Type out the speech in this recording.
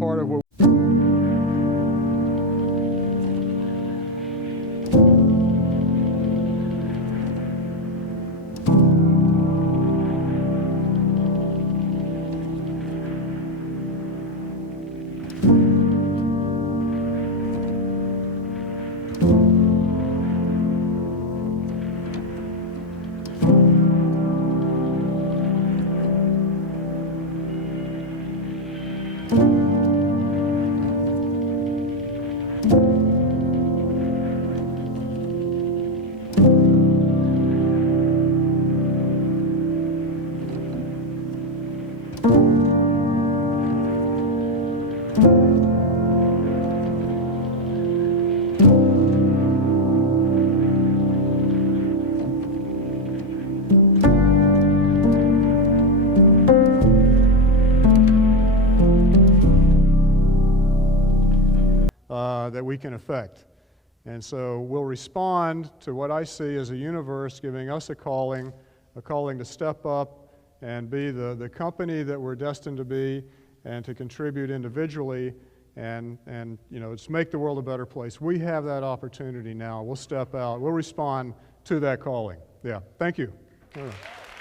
part of what that we can affect. And so we'll respond to what I see as a universe giving us a calling to step up and be the company that we're destined to be and to contribute individually and you know, to make the world a better place. We have that opportunity now. We'll step out. We'll respond to that calling. Yeah, thank you.